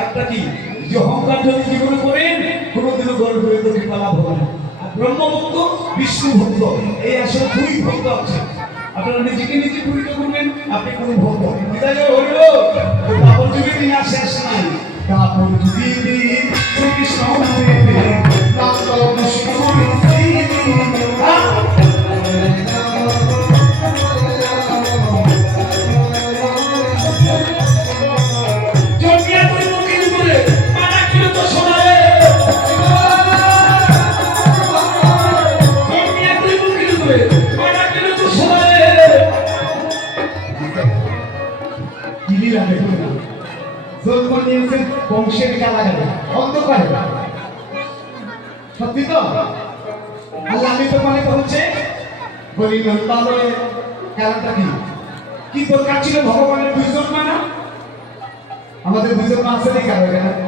একটা কি যে অহংকার যদি জীবনে করেন কোনোদিনও গর্ব হয়ে তো কৃপা লাভ হবে না। ব্রহ্মভক্ত বিষ্ণু ভক্ত এই আসলে দুই ভক্ত আছে। আপনারা নিজেকে নিজে পরিচয় করবেন আপনি কোন ভক্ত বিদায় হইল তারপর যদি নিয়ে শেষ নাই তারপর যদি শ্রীকৃষ্ণ বংশের কারাগারে অন্ধকারে সত্যি তো আল্লাহ আমি তো মনে হচ্ছে বলি নন্দালয়ের কারণটা কি দরকার ছিল ভগবানের দুইজন মানা আমাদের দুইজন মা আছে নাকি কারো এখানে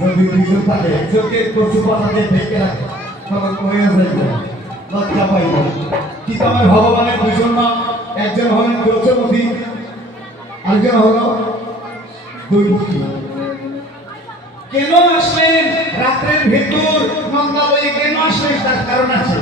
যদি দুইজন থাকে একজনকে পশু পাতাতে ঢেকে রাখে তখন হয়ে যাবে লজ্জা পাইব কিন্তু আমার ভগবানের দুইজন মা একজন হলেন দ্রৌপদী আরেকজন হলো দৈবকী কেন আসলেন রাত্রের ভেতর নন্দালয়ে কেন আসলেন তার কারণ আছে